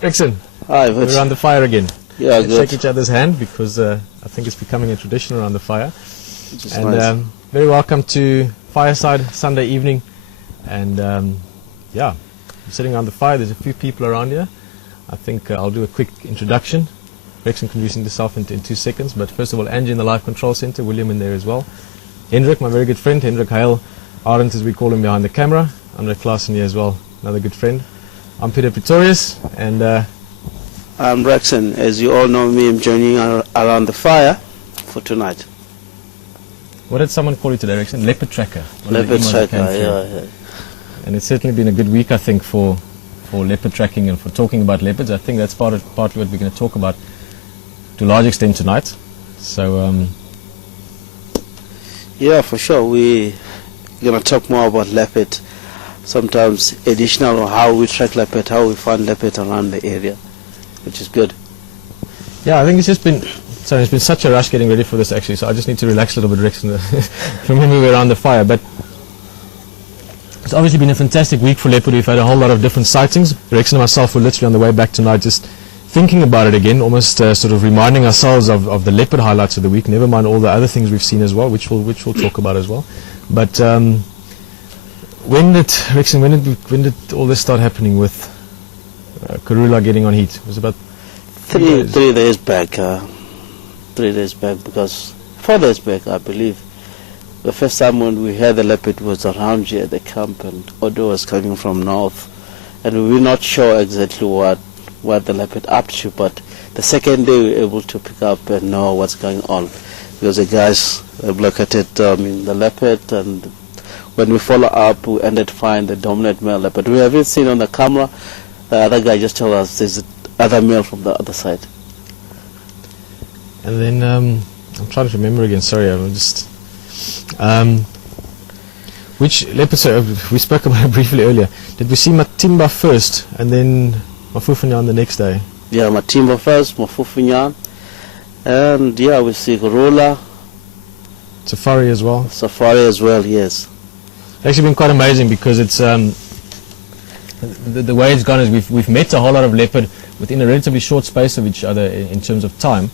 Rexon, hi, we're around the fire again. Yeah, Let's good. shake each other's hand because I think it's becoming a tradition around the fire. And nice. very welcome to Fireside Sunday evening. And yeah, we're sitting around the fire. There's a few people around here. I think I'll do a quick introduction. Rexon can introduce himself in 2 seconds. But first of all, Angie in the Live Control Center, William in there as well. Hendrik, my very good friend, Hendrik Heil Arendt as we call him behind the camera. Andre Klaassen here as well, another good friend. I'm Peter Pretorius, and I'm Rexon. As you all know me, I'm joining around the fire for tonight. what did someone call you today, Rexon? Leopard tracker. Leopard tracker, yeah. And it's certainly been a good week, I think, for leopard tracking and for talking about leopards. I think that's partly what we're going to talk about to a large extent tonight. So, yeah, for sure. We're going to talk more about leopard, sometimes additional on how we track leopard, how we find leopard around the area, which is good. yeah, I think it's been such a rush getting ready for this, actually, so I just need to relax a little bit, Rexon. Remember we're around the fire, but it's obviously been a fantastic week for leopard. We've had a whole lot of different sightings. Rexon and myself were literally on the way back tonight just thinking about it again, almost sort of reminding ourselves of the leopard highlights of the week, never mind all the other things we've seen as well, which we'll talk about as well. But when did all this start happening with Karula getting on heat? It was about 3 days back. 3 days back, because 4 days back, I believe. The first time when we had the leopard was around here at the camp, and Odo was coming from north, and we were not sure exactly what the leopard up to, but the second day we were able to pick up and know what's going on, because the guys located the leopard, and when we follow up we ended find the dominant male leopard. We haven't seen on the camera. The other guy just told us there's other male from the other side. And then I'm trying to remember again. Sorry, I'm just which leopard? So we spoke about it briefly earlier. Did we see Matimba first, and then Mafufunyan the next day? Yeah, Matimba first, Mafufunyan, and yeah, we see Karula, Safari as well. Safari as well. Yes. It's actually been quite amazing because it's the way it's gone is we've met a whole lot of leopard within a relatively short space of each other in terms of time.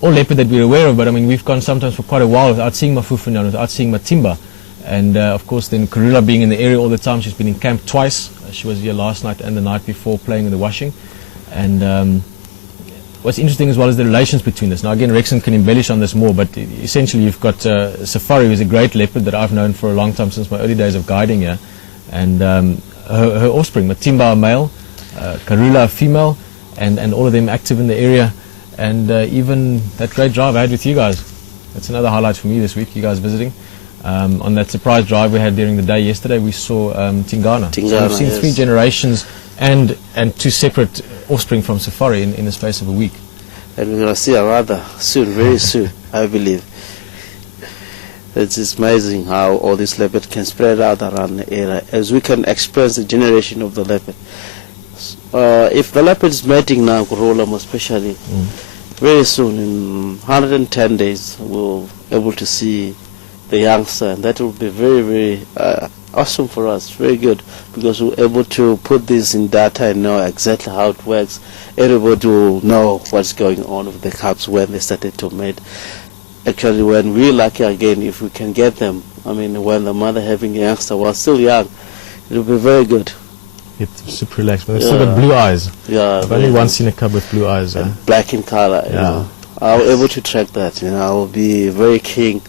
All leopard that we're aware of, but I mean we've gone sometimes for quite a while without seeing Mafufunyan, without seeing Matimba, and of course then Karula being in the area all the time. She's been in camp twice. She was here last night and the night before playing in the washing. And what's interesting as well is the relations between this. Now again, Rexon can embellish on this more, but essentially you've got Safari, who's a great leopard that I've known for a long time, since my early days of guiding here, and her offspring, Matimba a male, Karula a female, and all of them active in the area. And even that great drive I had with you guys, that's another highlight for me this week, you guys visiting. On that surprise drive we had during the day yesterday, we saw Tingana. So we've seen 3 generations and 2 separate offspring from Safari in the space of a week. And we're going to see another soon, very soon, I believe. It's amazing how all this leopard can spread out around the area, as we can experience the generation of the leopard. If the leopard is mating now, Karula especially, very soon, in 110 days, we'll be able to see the youngster, and that will be very, very awesome for us, very good, because we're able to put this in data and know exactly how it works. Everybody will know what's going on with the cubs when they started to mate. Actually, when we're lucky again, if we can get them, I mean, when the mother having a youngster was still young, it will be very good. It's super relaxed, but they've still got blue eyes. Yeah, I've only once seen a cub with blue eyes. Black in color. You know. I was able to track that. You know, I will be very keen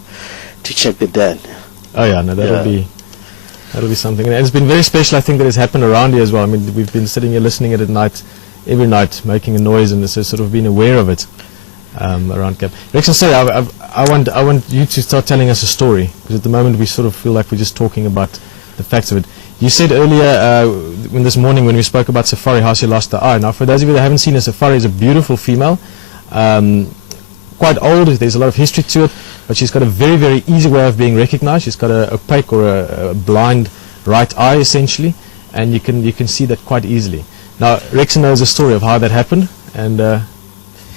to check the den. Oh yeah, no, that'll be something. And it's been very special, I think, that has happened around here as well. I mean, we've been sitting here listening at night, every night, making a noise, and so sort of been aware of it around camp. Rexon, sorry, I want you to start telling us a story, because at the moment we sort of feel like we're just talking about the facts of it. You said earlier, this morning when we spoke about Safari, how she lost the eye. Now, for those of you that haven't seen her, Safari is a beautiful female, quite old. There's a lot of history to it, but she's got a very, very easy way of being recognized. She's got a opaque or a blind right eye, essentially, and you can see that quite easily. Now, Rexon knows the story of how that happened, and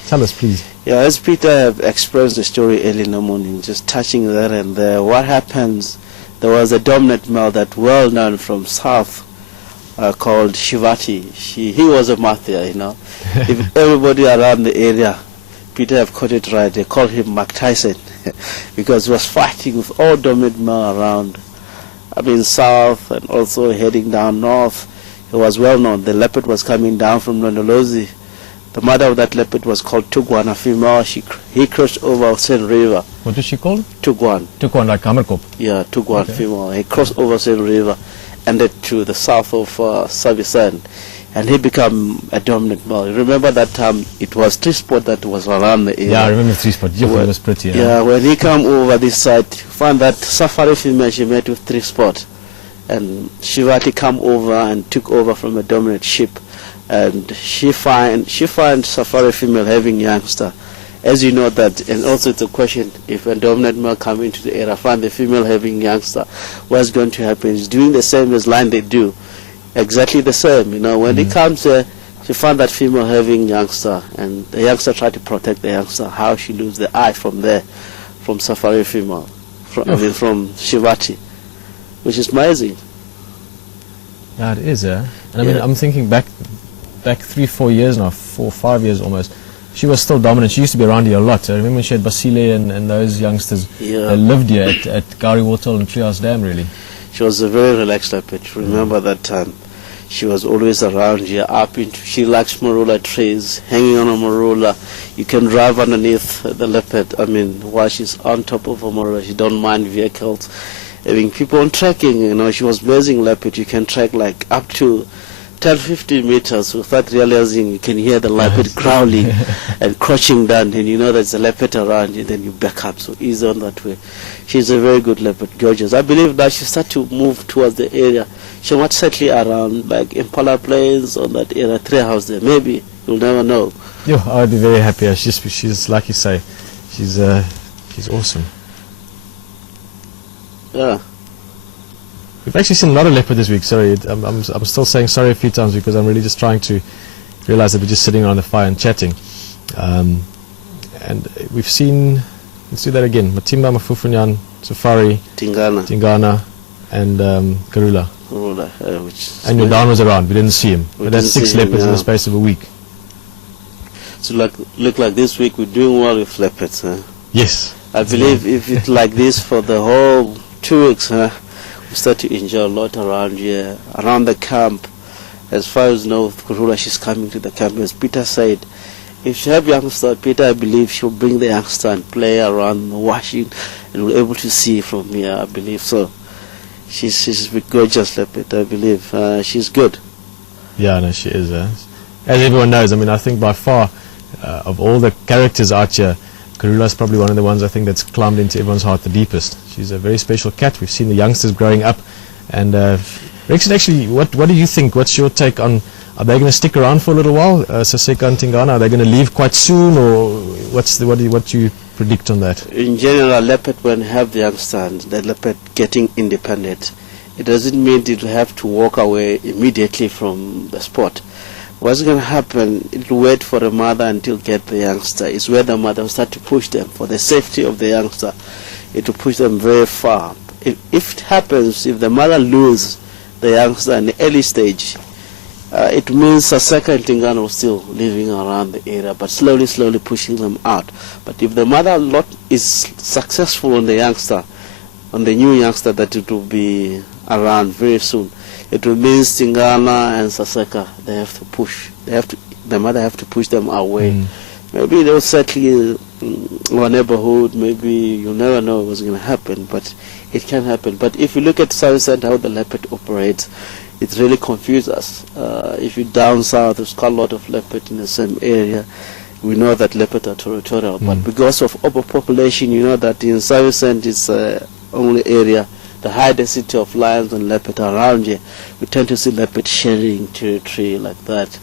tell us, please. Yeah, as Peter have expressed the story early in the morning, just touching that and what happens. There was a dominant male that well known from south called Shivati. He was a mafia, you know. If everybody around the area, Peter have caught it right, they called him Mike Tyson because he was fighting with all dominant men around. I mean, south and also heading down north. It was well known. The leopard was coming down from Londolozi. The mother of that leopard was called Tugwan, a female. He crossed over Seine River. What is she called? Tugwan. Tugwan, like Hamerkop. Yeah, Tugwan, Okay. female. He crossed over Seine River, ended to the south of Savisan, and he became a dominant male. Remember that time it was three spot that was around the area. Yeah, I remember 3 spots. It was pretty. Yeah, when he come over this side, found that safari female she met with 3 spot, and Shivati come over and took over from a dominant sheep, and she find safari female having youngster. As you know that, and also it's a question, if a dominant male come into the area, find the female having youngster, what's going to happen? It's doing the same as line they do, exactly the same. You know, when he comes there, she found that female having youngster, and the youngster tried to protect the youngster. How she lose the eye from there, from safari female, from Shivati, which is amazing. Yeah, it is, And I mean, I'm thinking back 3-4 years now, 4-5 years almost. She was still dominant. She used to be around here a lot. I remember when she had Basile and those youngsters. Yeah. They lived here at Gary Waterhole and Treehouse Dam, really. She was a very relaxed leopard. Remember that time. She was always around here, she likes marula trees, hanging on a marula. You can drive underneath the leopard. I mean, while she's on top of a marula, she don't mind vehicles. I mean, people on trekking, you know, she was amazing leopard. You can trek like up to 10-15 meters without realizing. You can hear the leopard growling and crouching down, and you know there's a leopard around you, then you back up so easy on that way. She's a very good leopard, gorgeous. I believe that she start to move towards the area. She might settle around like Impala Plains on that area, Treehouse there. Maybe, you'll never know. Yeah, I'd be very happy. She's like you say, she's awesome. Yeah. We've actually seen a lot of leopard this week. Sorry, I'm still saying sorry a few times because I'm really just trying to realize that we're just sitting around the fire and chatting. And we've seen, let's do that again, Matimba, Mafufunyan, Safari, Tingana, and Karula. And your Dan was around, we didn't see him. But that's 6 leopards in the space of a week. So look like this week we're doing well with leopards, huh? Yes. I believe if it's like this for the whole 2 weeks, huh, we start to enjoy a lot around here, around the camp. As far as know, Karula, she's coming to the camp. As Peter said, if she have youngster, Peter, I believe she'll bring the youngster and play around the washing, and we'll be able to see from here, I believe. So she's a gorgeous leopard, I believe. She's good. Yeah, no, she is. As everyone knows, I mean, I think by far, of all the characters out here, Karula is probably one of the ones I think that's climbed into everyone's heart the deepest. She's a very special cat. We've seen the youngsters growing up. And Rexon, actually, what do you think? What's your take on, are they going to stick around for a little while, Saseka and Tingana? Are they going to leave quite soon, or what do you predict on that? In general, leopard, when you have the youngster, the leopard getting independent, it doesn't mean it will have to walk away immediately from the spot. What's going to happen, it will wait for the mother until get the youngster. It's where the mother will start to push them for the safety of the youngster. It will push them very far. If it happens, if the mother loses the youngster in the early stage, it means Saseka and Tingana are still living around the area, but slowly pushing them out. But if the mother is successful on the youngster, on the new youngster that it will be around very soon, it will mean Tingana and Saseka, they have to push. The mother have to push them away. Maybe they'll settle our neighborhood. Maybe you'll never know what's going to happen, but it can happen. But if you look at South and how the leopard operates, it really confuses us. If you're down south, there's quite a lot of leopard in the same area. We know that leopard are territorial, but because of overpopulation, you know that in South End is only area, the high density of lions and leopard around here. We tend to see leopard sharing territory like that.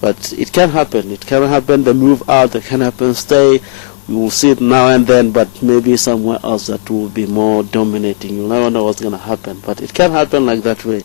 But it can happen. It can happen. They move out. It can happen. Stay. We will see it now and then, but maybe somewhere else that will be more dominating. You'll never know what's going to happen. But it can happen like that way.